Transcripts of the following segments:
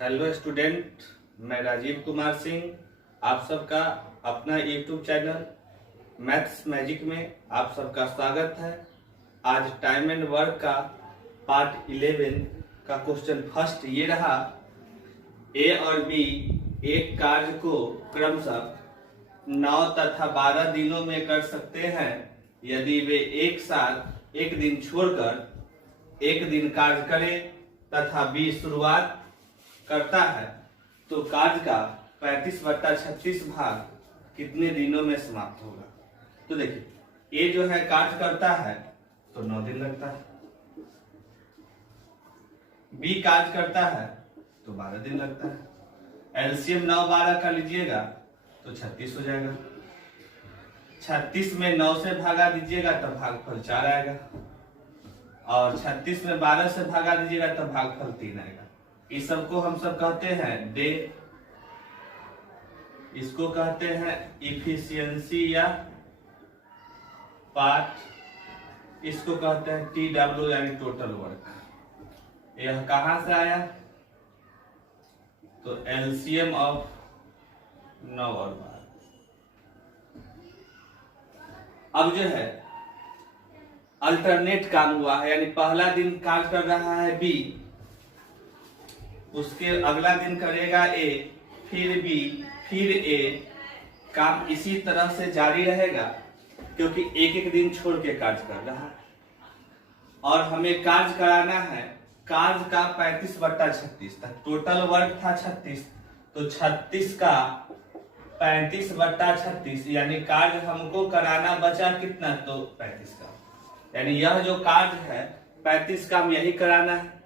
Hello student, मैं राजीव कुमार सिंह आप सबका अपना यूट्यूब चैनल मैथ्स मैजिक में आप सबका स्वागत है। आज टाइम एंड वर्क का पार्ट 11 का क्वेश्चन फर्स्ट ये रहा। ए और बी एक कार्य को क्रमशः 9 तथा 12 दिनों में कर सकते हैं यदि वे एक साथ एक दिन छोड़कर एक दिन कार्य करें तथा बी शुरुआत करता है तो कार्य का 35/36 भाग कितने दिनों में समाप्त होगा। तो देखिए, ए जो है कार्य करता है तो 9 दिन लगता है, बी कार्य करता है तो 12 दिन लगता है। एलसीएम 9-12 का लीजिएगा तो 36 हो जाएगा। 36 में 9 से भागा दीजिएगा तब भागफल 4 आएगा और 36 में 12 से भागा दीजिएगा तब भागफल 3 आएगा। इस सबको हम सब कहते हैं डे, इसको कहते हैं इफिशियंसी या पार्ट, इसको कहते हैं TW यानी टोटल वर्क। यह कहां से आया तो एलसीएम ऑफ 9 और 12। अब जो है अल्टरनेट काम हुआ है, यानी पहला दिन कार्य कर रहा है बी, उसके अगला दिन करेगा ए, फिर बी, फिर ए। काम इसी तरह से जारी रहेगा क्योंकि एक एक दिन छोड़ के कार्य कर रहा है और हमें कार्य कराना है कार्य का 35/36 तक। टोटल वर्क था 36, तो 36 का 35/36 यानी कार्य हमको कराना बचा कितना तो 35 का, यानी यह जो कार्य है 35 का हम यही कराना है।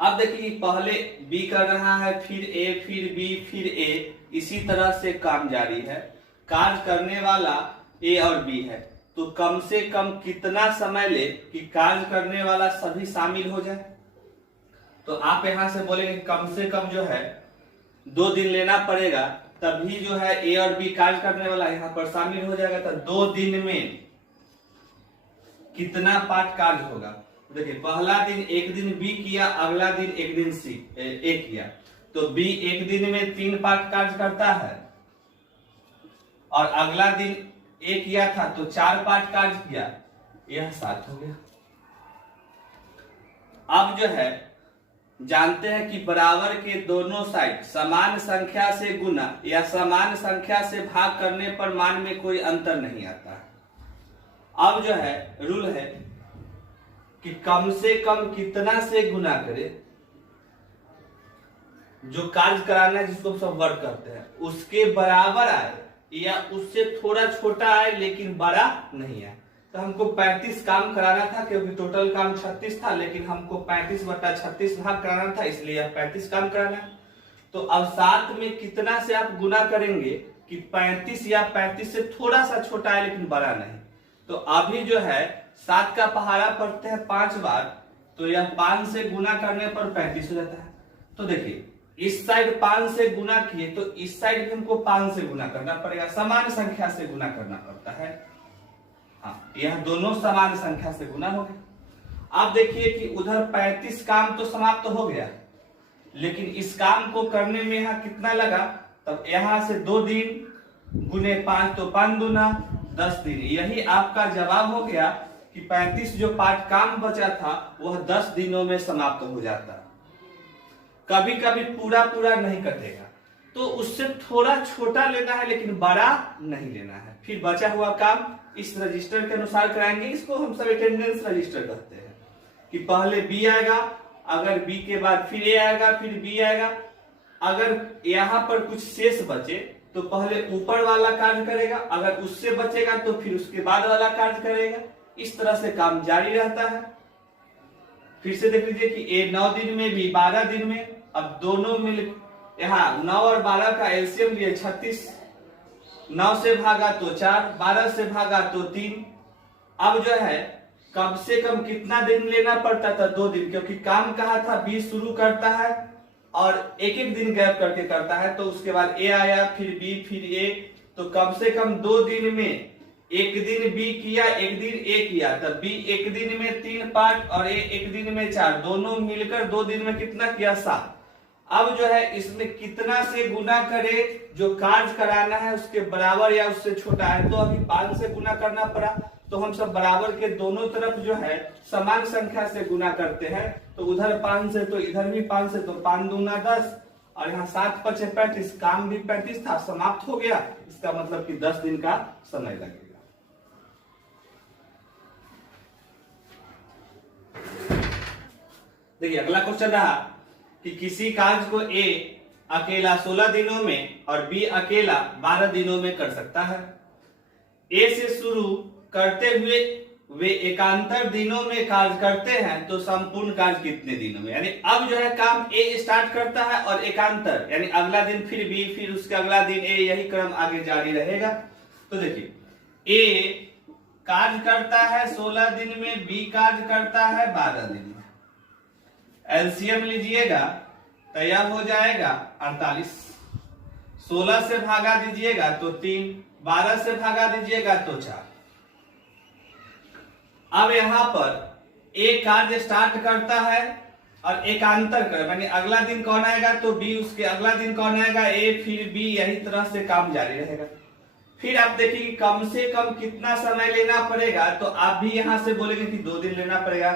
अब देखिए, पहले बी कर रहा है, फिर ए, फिर बी, फिर ए, इसी तरह से काम जारी है। कार्य करने वाला ए और बी है तो कम से कम कितना समय ले कि कार्य करने वाला सभी शामिल हो जाए। तो आप यहां से बोलेंगे कम से कम जो है 2 दिन लेना पड़ेगा, तभी जो है ए और बी कार्य करने वाला यहां पर शामिल हो जाएगा। तो 2 दिन में कितना पार्ट कार्य होगा। देखिए, पहला दिन एक दिन बी किया, अगला दिन एक दिन सी ए किया, तो बी एक दिन में 3 पार्ट कार्य करता है और अगला दिन ए किया था तो 4 पार्ट कार्य किया, यह 7 हो गया। अब जो है जानते हैं कि बराबर के दोनों साइड समान संख्या से गुना या समान संख्या से भाग करने पर मान में कोई अंतर नहीं आता है। अब जो है रूल है कि कम से कम कितना से गुना करे, जो कार्य कराना है जिसको सब वर्क करते हैं उसके बराबर आए या उससे थोड़ा छोटा आए लेकिन बड़ा नहीं आए। तो हमको 35 काम कराना था क्योंकि टोटल काम 36 था, लेकिन हमको 35/36 भाग कराना था, इसलिए अब 35 काम कराना है। तो अब 7 में कितना से आप गुना करेंगे कि 35 या 35 से थोड़ा सा छोटा है लेकिन बड़ा नहीं। तो अभी जो है 7 का पहाड़ा पड़ते हैं 5 बार, तो यह 5 से गुना करने पर 35 हो जाता है। तो देखिए, इस साइड 5 से गुना किए तो इस साइड भी हमको 5 से गुना करना पड़ेगा, समान संख्या से गुना करना पड़ता है। हाँ, यह दोनों समान संख्या से गुना हो गए। अब देखिए कि उधर 35 काम तो समाप्त हो गया, लेकिन इस काम को करने में यहाँ कितना लगा, तब यहां से 2 दिन गुने 5 तो 5 दूना 10 दिन। यही आपका जवाब हो गया कि 35 जो पार्ट काम बचा था वह 10 दिनों में समाप्त हो जाता। कभी कभी पूरा नहीं कटेगा तो उससे थोड़ा छोटा लेना है लेकिन बड़ा नहीं लेना है। फिर बचा हुआ काम इस रजिस्टर के अनुसार कराएंगे, इसको हम सब अटेंडेंस रजिस्टर कहते हैं कि पहले बी आएगा, अगर बी के बाद फिर ए आएगा, फिर बी आएगा। अगर यहाँ पर कुछ शेष बचे तो पहले ऊपर वाला कार्य करेगा, अगर उससे बचेगा तो फिर उसके बाद वाला कार्य करेगा। इस तरह से काम जारी रहता है। फिर से देख लीजिए कि ए 9 दिन में भी 12 दिन में, अब दोनों मिल यहाँ 9 और 12 का एलसीएम लिए 36, 9 से भागा तो 4, 12 से भागा तो 3। अब जो है कम से कम कितना दिन लेना पड़ता था 2 दिन, क्योंकि काम कहा था बी शुरू करता है और एक एक दिन गैप करके करता है। तो उसके बाद ए आया, फिर बी, फिर ए, तो कम से कम 2 दिन में एक दिन बी किया, एक दिन ए किया, तब बी एक दिन में 3 पार्ट और ए एक दिन में 4, दोनों मिलकर 2 दिन में कितना किया 7। अब जो है इसमें कितना से गुना करे, जो कार्य कराना है उसके बराबर या उससे छोटा है, तो अभी 5 से गुना करना पड़ा, तो हम सब बराबर के दोनों तरफ जो है समान संख्या से गुना करते हैं। तो उधर 5 से तो इधर भी 5 से, तो 5 दूना 10 और यहाँ 7 5 35, काम भी 35 था, समाप्त हो गया। इसका मतलब कि 10 दिन का समय लगेगा। देखिए अगला क्वेश्चन रहा कि किसी कार्य को ए अकेला 16 दिनों में और बी अकेला 12 दिनों में कर सकता है। ए से शुरू करते हुए वे एकांतर दिनों में कार्य करते हैं, तो संपूर्ण कार्य कितने दिनों में? यानी अब जो है काम ए स्टार्ट करता है और एकांतर यानी अगला दिन फिर बी, फिर उसके अगला दिन ए, यही क्रम आगे जारी रहेगा। तो देखिए ए कार्य करता है 16 दिन में, बी कार्य करता है 12 दिन में। एलसीएम लीजिएगा तो यह हो जाएगा 48। 16 से भागा दीजिएगा तो 3, 12 से भागा दीजिएगा तो 4। अब यहां पर ए कार्य स्टार्ट करता है और एकांतर कर, यानी अगला दिन कौन आएगा तो बी, उसके अगला दिन कौन आएगा ए, फिर बी, यही तरह से काम जारी रहेगा। फिर आप देखिए कि कम से कम कितना समय लेना पड़ेगा, तो आप भी यहां से बोलेंगे कि 2 दिन लेना पड़ेगा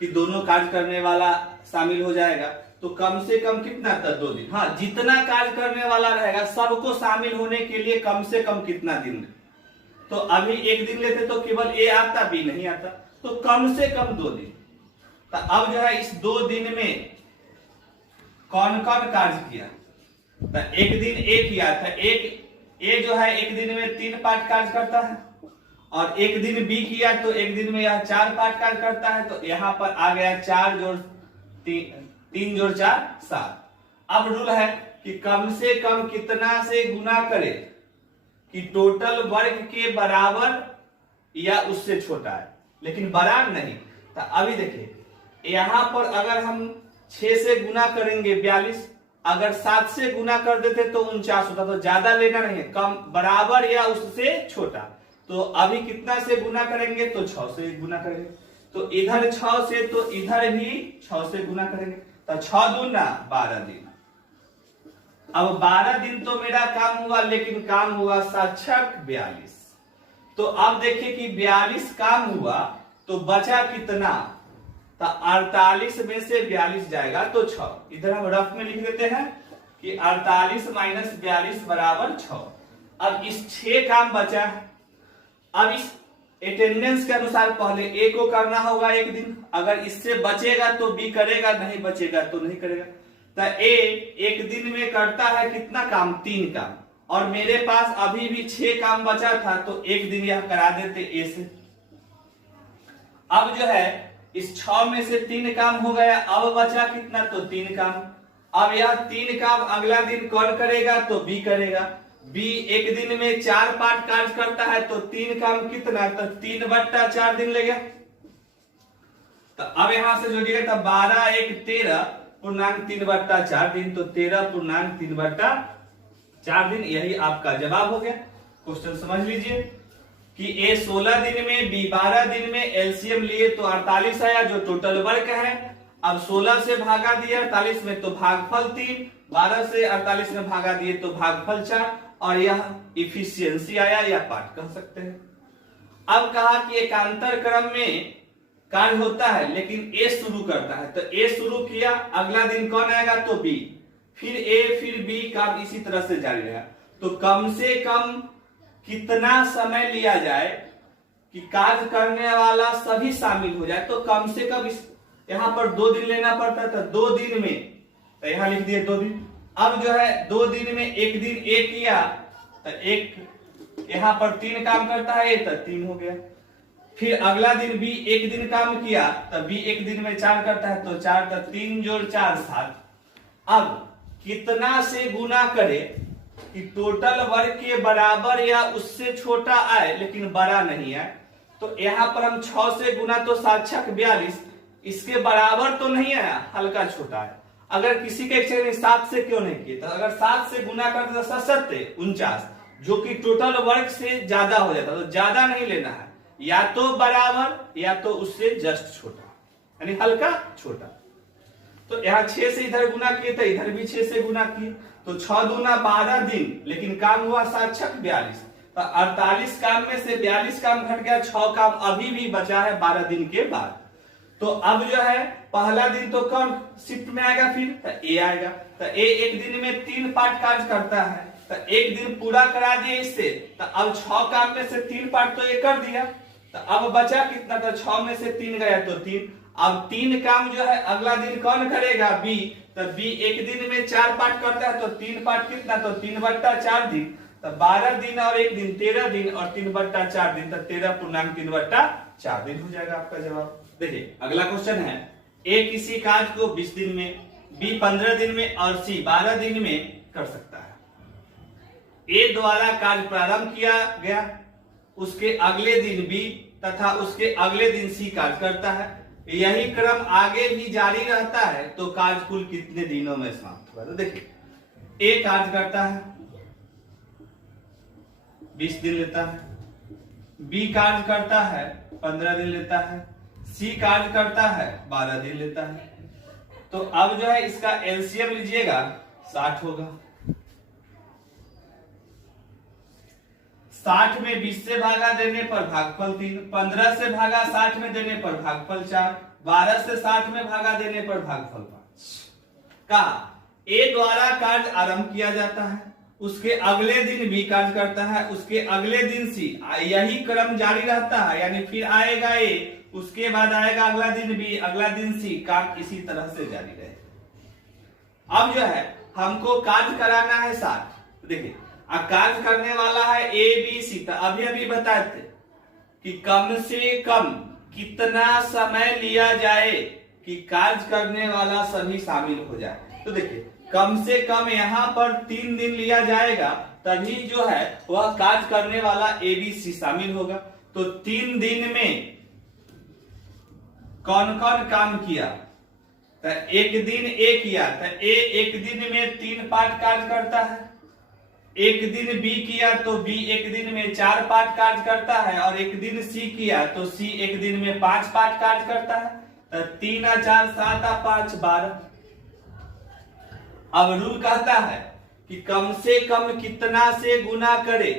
कि दोनों कार्य करने वाला शामिल हो जाएगा। तो कम से कम कितना था 2 दिन। हाँ, जितना कार्य करने वाला रहेगा सबको शामिल होने के लिए कम से कम कितना दिन। तो अभी 1 दिन लेते तो केवल ए आता, बी नहीं आता, तो कम से कम 2 दिन। तो अब जो है इस 2 दिन में कौन कौन कार्य किया? तो 1 दिन ए किया था, ए जो है 1 दिन में 3 पार्ट कार्य करता है, और 1 दिन बी किया तो 1 दिन में यह 4 पार्ट कार्य करता है। तो यहां पर आ गया 4 जोड़ 3 जोड़ 4 7। अब रूल है कि कम से कम कितना से गुना करे कि टोटल वर्ग के बराबर या उससे छोटा है, लेकिन बड़ा नहीं। तो अभी देखिए यहां पर अगर हम 6 से गुना करेंगे 42, अगर 7 से गुना कर देते तो 49 होता। तो ज्यादा लेना नहीं है, कम बराबर या उससे छोटा। तो अभी कितना से गुना करेंगे तो 6 से गुना करेंगे, तो इधर 6 से तो इधर भी 6 से गुना करेंगे। तो 6 दूना 12 दिन। अब 12 दिन तो मेरा काम हुआ, लेकिन काम हुआ साक्षक 42। तो अब देखिए कि 42 काम हुआ तो बचा कितना? तो 48 में से 42 जाएगा तो 6। इधर हम रफ में लिख देते हैं कि 48 माइनस 42 बराबर 6। अब इस 6 काम बचा है। अब इस अटेंडेंस के अनुसार पहले ए को करना होगा 1 दिन, अगर इससे बचेगा तो बी करेगा, नहीं बचेगा तो नहीं करेगा। तो ए 1 दिन में करता है कितना काम? 3 काम, और मेरे पास अभी भी 6 काम बचा था, तो 1 दिन यह करा देते ए से। अब जो है इस 6 में से 3 काम हो गया, अब बचा कितना? तो 3 काम। अब यह 3 काम अगला दिन कौन करेगा? तो बी करेगा। बी 1 दिन में 4 पार्ट कार्य करता है, तो 3 काम कितना? तो 3/4 दिन लगेगा। तो अब यहां से जोड़िएगा तो 12 1 13 पूर्णांक 3/4 दिन, तो 13 पूर्णांक 3/4 दिन। यही आपका जवाब हो गया। क्वेश्चन समझ लीजिए कि ए 16 दिन में, बी 12 दिन में, एलसीएम लिए तो 48 आया जो टोटल वर्क है। अब 16 से भागा दिया 48 में तो भागफल 3, 12 से 48 में भागा दिए तो भागफल 4, और यह इफिशियंसी आया या पार्ट कह सकते हैं। अब कहा कि एकांतर क्रम में कार्य होता है, लेकिन ए शुरू करता है। तो ए शुरू किया, अगला दिन कौन आएगा? तो बी, फिर ए, फिर बी, काम इसी तरह से जारी रहेगा। तो कम से कम कितना समय लिया जाए कि कार्य करने वाला सभी शामिल हो जाए? तो कम से कम यहां पर 2 दिन लेना पड़ता है। तो 2 दिन में, तो यहां लिख दिए 2 दिन। अब जो है 2 दिन में 1 दिन ए किया, तो 1 यहां पर 3 काम करता है, तो 3 हो गया। फिर अगला दिन बी 1 दिन काम किया, तो बी 1 दिन में 4 करता है, तो 4, तो 3 जोड़ 4 7। अब कितना से गुना करे कि टोटल वर्ग के बराबर या उससे छोटा आए, लेकिन बड़ा नहीं है? तो यहां पर हम 6 से गुना तो साक्षक 42, इसके बराबर तो नहीं आया, हल्का छोटा है। अगर किसी के इच्छा में 7 से क्यों नहीं किए? तो अगर 7 से गुना करते तो 7 49, जो कि टोटल वर्ग से ज्यादा हो जाता। तो ज्यादा नहीं लेना है, या तो बराबर या तो उससे जस्ट छोटा, यानी हल्का छोटा। तो यहाँ 6 से इधर गुना किए तो इधर भी 6 से गुना किए, तो 6 दूना 12 दिन, लेकिन काम हुआ 7 छक 42। तो 48 काम में से 42 काम घट गया, 6 काम अभी भी बचा है 12 दिन के बाद। तो अब जो है पहला दिन तो कौन शिफ्ट में आएगा, फिर तो ए आएगा। तो ए एक दिन में 3 पार्ट कार्य करता है, तो एक दिन पूरा करा दिए इससे। तो अब 6 काम में से 3 पार्ट तो ये कर दिया, तो अब बचा कितना, तो 6 में से 3 गया तो 3। अब 3 काम जो है अगला दिन कौन करेगा, बी। तो बी एक दिन में 4 पार्ट करता है, तो 3 पार्ट कितना, तो 3/4 दिन। तो 12 दिन और एक दिन 13 दिन और 3/4 दिन, तो 13.3/4 दिन हो जाएगा आपका जवाब। देखिए अगला क्वेश्चन है, ए किसी कार्य को 20 दिन में, बी 15 दिन में और सी 12 दिन में कर सकता है। ए द्वारा कार्य प्रारंभ किया गया, उसके अगले दिन बी तथा उसके अगले दिन सी कार्य करता है, यही क्रम आगे भी जारी रहता है, तो कार्य कुल कितने दिनों में समाप्त होगा। तो देखिए ए कार्य करता है 20 दिन लेता है, बी कार्य करता है 15 दिन लेता है, सी कार्य करता है 12 दिन लेता है। तो अब जो है इसका एलसीएम लीजिएगा 60 होगा। 60 में 20 से भागा देने पर भागफल 3, 15 से भागा 60 में देने पर भागफल 4, 12 से 60 में भागा देने पर भागफल 5। कहा ए द्वारा कार्य आरंभ किया जाता है, उसके अगले दिन बी कार्य करता है, उसके अगले दिन सी, यही क्रम जारी रहता है, यानी फिर आएगा ए, उसके बाद आएगा अगला दिन बी, अगला दिन सी, काम इसी तरह से जारी रहे। अब जो है हमको कार्य कराना है 60। देखिए कार्य करने वाला है ए बी सी, तो अभी अभी बताए थे कि कम से कम कितना समय लिया जाए कि कार्य करने वाला सभी शामिल हो जाए। तो देखिए कम से कम यहाँ पर 3 दिन लिया जाएगा, तभी जो है वह कार्य करने वाला ए बी सी शामिल होगा। तो 3 दिन में कौन कौन काम किया, तो एक दिन ए किया, तो ए एक दिन में 3 पार्ट कार्य करता है, एक दिन बी किया तो बी एक दिन में 4 पार्ट कार्य करता है, और एक दिन सी किया तो सी एक दिन में 5 पार्ट कार्य करता है। तो 3 और 4 7 और 5 12। अब रूल कहता है कि कम से कम कितना से गुना करे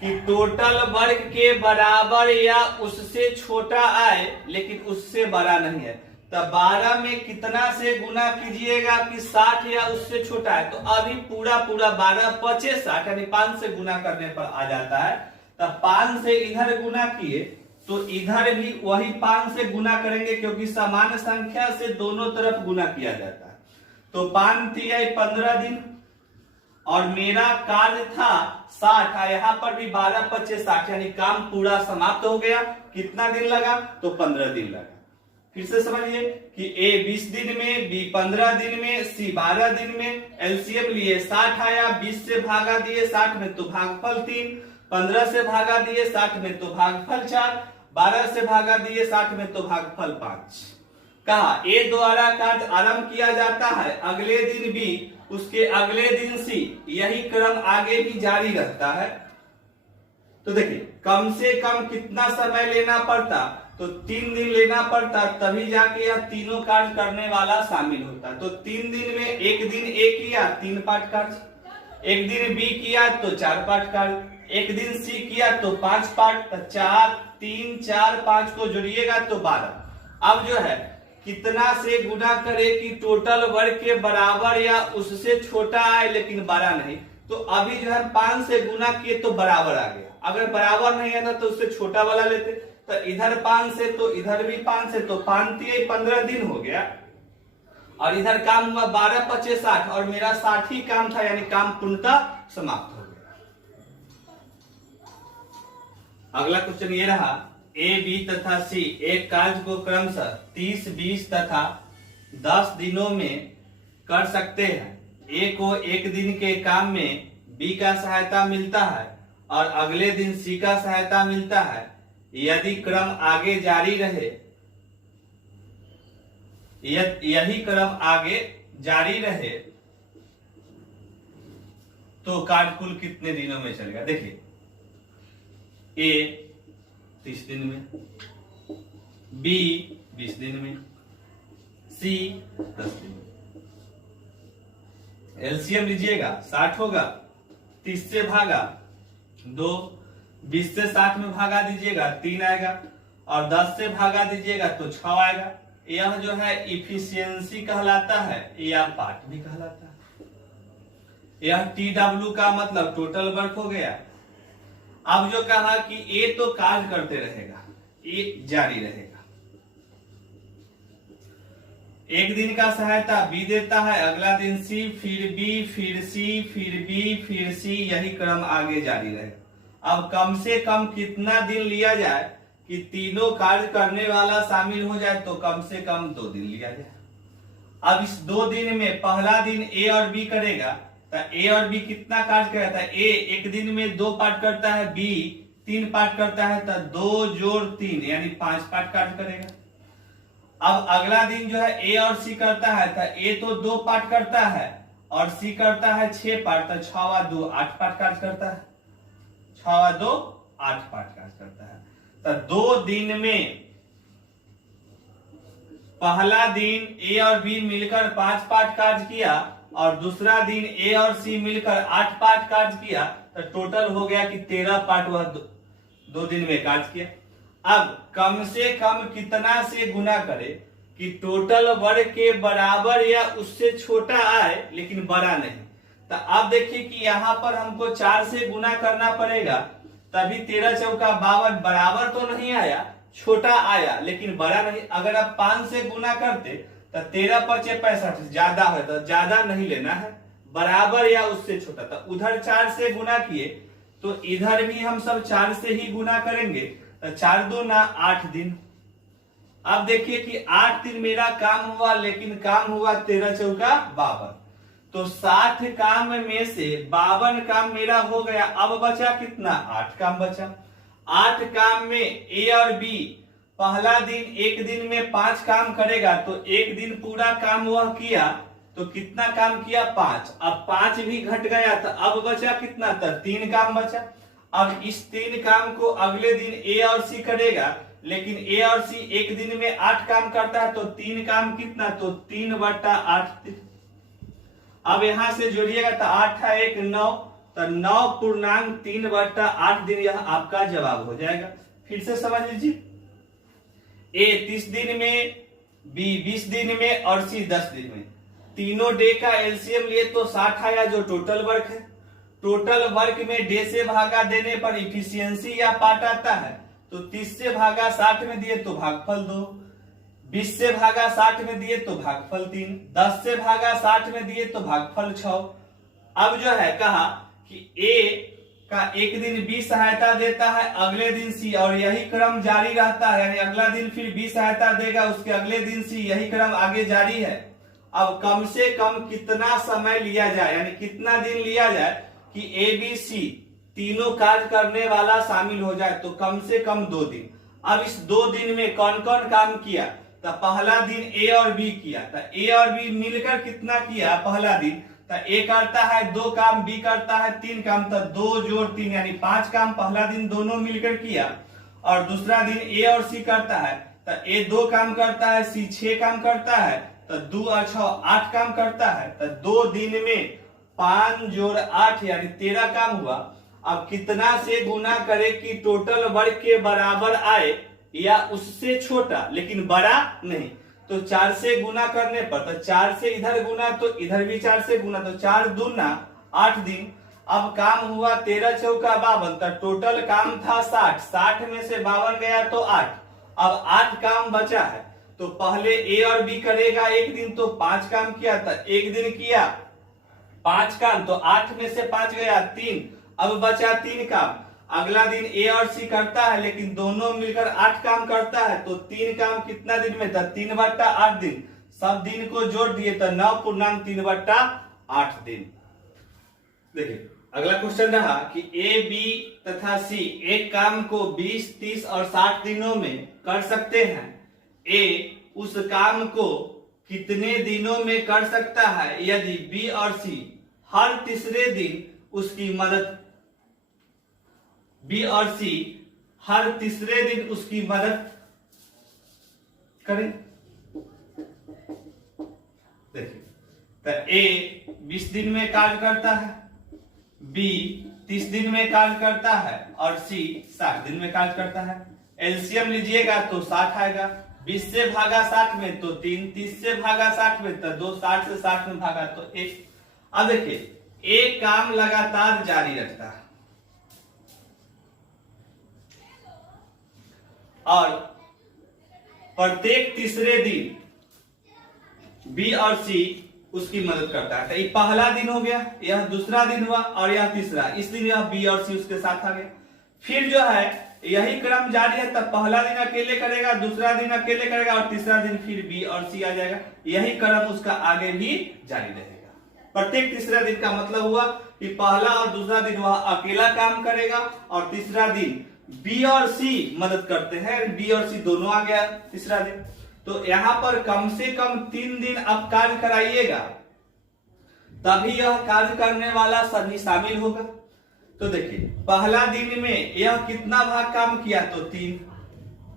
कि टोटल वर्ग के बराबर या उससे छोटा आए, लेकिन उससे बड़ा नहीं है। तो 12 में कितना से गुना कीजिएगा कि 60 या उससे छोटा है, तो अभी पूरा 12 5 60, यानी 5 से गुना करने पर आ जाता है। तो 5 से इधर गुना किए तो इधर भी वही 5 से गुना करेंगे, क्योंकि समान संख्या से दोनों तरफ गुना किया जाता है। तो 5 3 15 दिन, और मेरा कार्य था 60, यहाँ पर भी 12 5 60, यानी काम पूरा समाप्त हो गया। कितना दिन लगा, तो 15 दिन लगा। फिर से समझिए कि ए 20 दिन में, बी 15 दिन में, सी 12 दिन में। एलसीएम लिए 60 आया, 20 से भागा दिए 60 में तो भागफल 3, 15 से भागा दिए 60 में तो भागफल 4, 12 से भागा दिए 60 में तो भागफल 5। कहा ए द्वारा कार्य आरंभ किया जाता है, अगले दिन बी, उसके अगले दिन सी, यही क्रम आगे भी जारी रहता है। तो देखिए कम से कम कितना समय लेना पड़ता, तो 3 दिन लेना पड़ता, तभी जाके यह तीनों कार्य करने वाला शामिल होता। तो 3 दिन में एक दिन ए किया 3 पार्ट कार्य, एक दिन बी किया तो 4 पार्ट कार्य, एक दिन सी किया तो 5 पार्ट, 4 3 4 5 को जोड़िएगा तो 12। अब जो है कितना से गुना करे कि टोटल वर्ग के बराबर या उससे छोटा आए, लेकिन बड़ा नहीं। तो अभी जो है 5 से गुना किए तो बराबर आ गया, अगर बराबर नहीं है ना तो उससे छोटा वाला लेते। तो इधर 5 से तो इधर भी 5 से, तो 5 3 15 दिन हो गया, और इधर काम हुआ 12 5 60, और मेरा 60 ही काम था, यानी काम पूर्णतः समाप्त हो गया। अगला क्वेश्चन ये रहा, ए बी तथा सी एक कार्य को क्रमशः 30 20 तथा 10 दिनों में कर सकते हैं। ए को एक दिन के काम में बी का सहायता मिलता है और अगले दिन सी का सहायता मिलता है। यदि क्रम आगे जारी रहे, यही क्रम आगे जारी रहे तो कार्य कुल कितने दिनों में चलेगा। देखिए ए 30 दिन में, बी 20 दिन में, सी 10 दिन। एलसीएम लीजिएगा 60 होगा, 30 से भागा 2, 20 से 60 में भागा दीजिएगा 3 आएगा, और 10 से भागा दीजिएगा तो 6 आएगा। यह जो है इफिशियंसी कहलाता है या पार्ट भी कहलाता है। यह TW का मतलब टोटल वर्क हो गया। अब जो कहा कि ए तो कार्य करते रहेगा, ए जारी रहेगा, एक दिन का सहायता बी देता है, अगला दिन सी, फिर बी, फिर सी, फिर बी, फिर सी, यही क्रम आगे जारी रहेगा। अब कम से कम कितना दिन लिया जाए कि तीनों कार्य करने वाला शामिल हो जाए, तो कम से कम 2 दिन लिया जाए। अब इस 2 दिन में पहला दिन ए और बी करेगा, तो ए और बी कितना कार्य करेगा? ए एक दिन में 2 पार्ट करता है, बी 3 पार्ट करता है, तो 2 जोड़ 3 यानी 5 पार्ट कार्य करेगा। अब अगला दिन जो है ए और सी करता है, तो ए तो 2 पार्ट करता है और सी करता है 6 पार्ट, तो 6 2 8 पार्ट कार्य करता है, 6 2 8 पार्ट कार्य करता है। तो 2 दिन में पहला दिन ए और बी मिलकर 5 पार्ट कार्य किया और दूसरा दिन ए और सी मिलकर 8 पार्ट कार्य किया, तो टोटल हो गया कि 13 पार्ट वह 2 दिन में कार्य किया। अब कम से कम कितना से गुना करे कि टोटल वर्क के बराबर या उससे छोटा आए लेकिन बड़ा नहीं। तो अब देखिए कि यहाँ पर हमको 4 से गुना करना पड़ेगा, तभी 13 चौका 52 बराबर तो नहीं आया, छोटा आया लेकिन बड़ा नहीं। अगर आप 5 से गुना करते तो 13 5 65 ज्यादा है, तो ज्यादा नहीं लेना है, बराबर या उससे छोटा। तो उधर 4 से गुना किए तो इधर भी हम सब 4 से ही गुना करेंगे, तो 4 2 ना 8 दिन। अब देखिए कि 8 दिन मेरा काम हुआ, लेकिन काम हुआ 13 चौका 52, तो 60 काम में से 52 काम मेरा हो गया। अब बचा कितना? 8 काम बचा। 8 काम में ए और बी पहला दिन एक दिन में 5 काम करेगा, तो एक दिन पूरा काम वह किया, तो कितना काम किया? 5। अब 5 भी घट गया, तो अब बचा कितना? तो 3 काम बचा। अब इस 3 काम को अगले दिन ए और सी करेगा, लेकिन ए और सी एक दिन में 8 काम करता है, तो 3 काम कितना? तो 3/8। अब यहां से जोड़िएगा तो 8 है 1 9, तो 9.3/8 दिन यह आपका जवाब हो जाएगा। फिर से समझ लीजिए, ए 30 दिन में, बी 20 दिन में और सी 10 दिन में। तीनों डे का एलसीएम लिए तो 60 आया, जो टोटल वर्क है। टोटल वर्क में डे से भागा देने पर इफिशियंसी या पार्ट आता है, तो 30 से भागा 60 में दिए तो भागफल 2, 20 से भागा 60 में दिए तो भागफल 3, 10 से भागा 60 में दिए तो भागफल 6। अब जो है कहा कि ए का एक दिन बी सहायता देता है, अगले दिन सी, और यही क्रम जारी रहता है, यानी अगला दिन फिर बी सहायता देगा, उसके अगले दिन सी, यही क्रम आगे जारी है। अब कम से कम कितना समय लिया जाए, यानी कितना दिन लिया जाए कि ए बी सी तीनों कार्य करने वाला शामिल हो जाए, तो कम से कम 2 दिन। अब इस 2 दिन में कौन कौन काम किया? तो पहला दिन ए और बी किया, तो ए और बी मिलकर कितना किया? पहला दिन तो ए करता है 2 काम, बी करता है 3 काम, तो 2 जोड़ 3 यानी 5 काम पहला दिन दोनों मिलकर किया। और दूसरा दिन ए और सी करता है, तो ए 2 काम करता है, सी 6 काम करता है, तो 2 और 6 8 काम करता है। तो 2 दिन में 5 जोड़ 8 यानी 13 काम हुआ। अब कितना से गुना करे कि टोटल वर्क के बराबर आए या उससे छोटा लेकिन बड़ा नहीं? तो 4 से गुना करने पर, तो 4 से इधर गुना तो इधर भी 4 से गुना, तो 4 दूना 8 दिन। अब काम हुआ 13 चौका 52, तो टोटल काम था 60, 60 में से 52 गया तो 8। अब 8 काम बचा है, तो पहले ए और बी करेगा एक दिन, तो 5 काम किया था, एक दिन किया 5 काम, तो 8 में से 5 गया 3, अब बचा 3 काम। अगला दिन ए और सी करता है, लेकिन दोनों मिलकर 8 काम करता है, तो 3 काम कितना दिन में था? 3/8 दिन। सब दिन को जोड़ दिए तो 9.3/8 दिन। देखिए अगला क्वेश्चन रहा कि ए बी तथा सी एक काम को 20 30 और 60 दिनों में कर सकते हैं। ए उस काम को कितने दिनों में कर सकता है यदि बी और सी हर तीसरे दिन उसकी मदद करें? तो ए 20 दिन में कार्य करता है, बी 30 दिन में कार्य करता है और सी 60 दिन में कार्य करता है। एलसीएम लीजिएगा तो 60 आएगा, 20 से भागा 60 में तो 3, 30 से भागा 60 में तो 2, 60 से 60 में भागा तो 1। अब देखिए एक काम लगातार जारी रखता है और प्रत्येक तीसरे दिन बी और सी उसकी मदद करता है। तो ये पहला दिन हो गया, यह दूसरा दिन हुआ और यह तीसरा, इस दिन यह बी और सी उसके साथ आ गया। फिर जो है यही क्रम जारी है, तब पहला दिन अकेले करेगा, दूसरा दिन अकेले करेगा और तीसरा दिन फिर बी और सी आ जाएगा। यही क्रम उसका आगे भी जारी रहेगा। प्रत्येक तीसरा दिन का मतलब हुआ कि पहला और दूसरा दिन वह अकेला काम करेगा और तीसरा दिन बी और सी मदद करते हैं, बी और सी दोनों आ गया तीसरा दिन। तो यहां पर कम से कम 3 दिन आप कार्य कराइएगा, तभी यह कार्य करने वाला सभी शामिल होगा। तो देखिए पहला दिन में यह कितना भाग काम किया तो 3,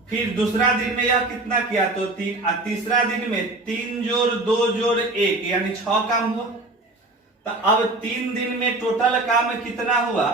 फिर दूसरा दिन में यह कितना किया तो 3 और तीसरा दिन में 3 जोड़ 2 जोड़ 1 यानी 6 काम हुआ। तो अब 3 दिन में टोटल काम कितना हुआ?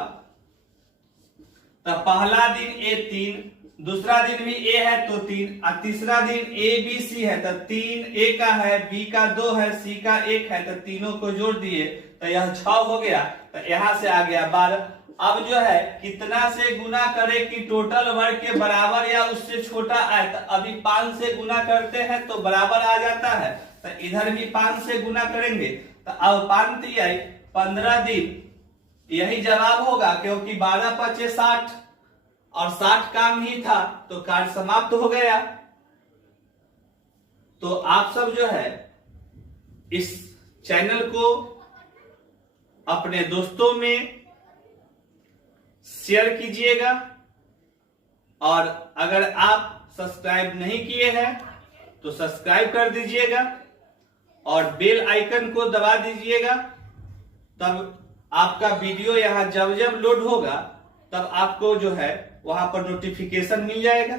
तो पहला दिन ए 3, दूसरा दिन भी ए है तो 3 और तीसरा दिन ए बी सी है तो 3 ए का है, बी का 2 है, सी का 1 है, तो तीनों को जोड़ दिए तो यह 6 हो गया। तो यहां से आ गया 12। अब जो है कितना से गुना करे कि टोटल वर्ग के बराबर या उससे छोटा आए, तो अभी 5 से गुना करते हैं तो बराबर आ जाता है, तो इधर भी 5 से गुना करेंगे तो अब 5 तिहाई 15 दिन, यही जवाब होगा क्योंकि 12 पचे 60 और 60 काम ही था तो कार्य समाप्त हो गया। तो आप सब जो है इस चैनल को अपने दोस्तों में शेयर कीजिएगा और अगर आप सब्सक्राइब नहीं किए हैं तो सब्सक्राइब कर दीजिएगा और बेल आइकन को दबा दीजिएगा, तब आपका वीडियो यहां जब जब लोड होगा तब आपको जो है वहां पर नोटिफिकेशन मिल जाएगा।